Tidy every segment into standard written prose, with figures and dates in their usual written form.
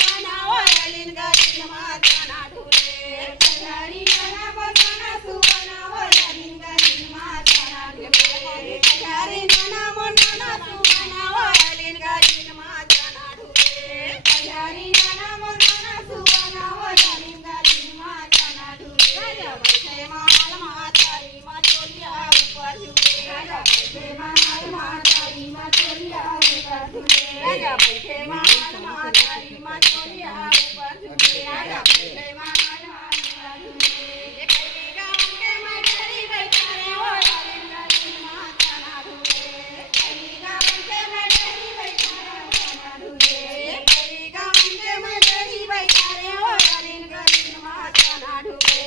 સુવાના વળલીન ગરીન માતાના ઢૂલે કજારી નાના મોના સુવાના વળલીન ગરીન માતાના ઢૂલે કજારી નાના મોના સુવાના વળલીન ગરીન માતાના ઢૂલે કજારી નાના મોના સુવાના વળલીન ગરીન માતાના ઢૂલે રાજા વૈસે મહાલ માતારી માં ચોલિયા ઉપર ઝૂલે રાજા વૈસે મહાલ માતારી માં ચોલિયા ઉપર ઝૂલે રાજા વૈસે મહાલ માતારી માં ચોલિયા ઉપર ઝૂલે રાજા વૈસે મહાલ માતારી ઝૂલે કઈ ગામ કે મઢરી બેઠા રે વળલીન ગરીન માતાના ઢૂલે કઈ ગામ કે મઢરી બેઠા રે માતાના ઢૂલે કઈ ગામ કે મઢરી બેઠા રે વળલીન ગરીન માતાના ઢૂલે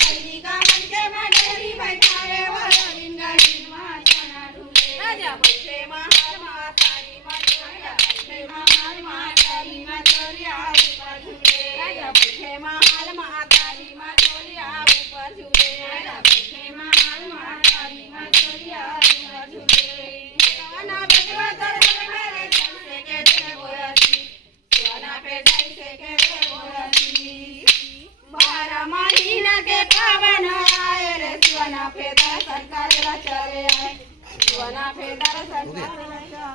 કઈ ગામ કે મઢરી બેઠા રે વળલીન ગરીન માતાના ઢૂલે રાજા વૈસે મહાલ માતારી માં ચોલિયા વૈસે મહાલ માતારી માં ચોલિયા ઉપર ઝૂલે રાજા વૈસે મહાલ માતારી માં ચોલિયા ઉપર ઝૂલે રાજા વૈસે મહાલ માતારી માં ચોલિયા ઉપર ઝૂલે સોના બેટવા તરફ મેરે જલસે કે દેવોયસી સોના पे जैसे के देवोयसी 12 महीना के पावन आए रे सोना पे दर्शन करेला चले आए सोना पे दर्शन करेला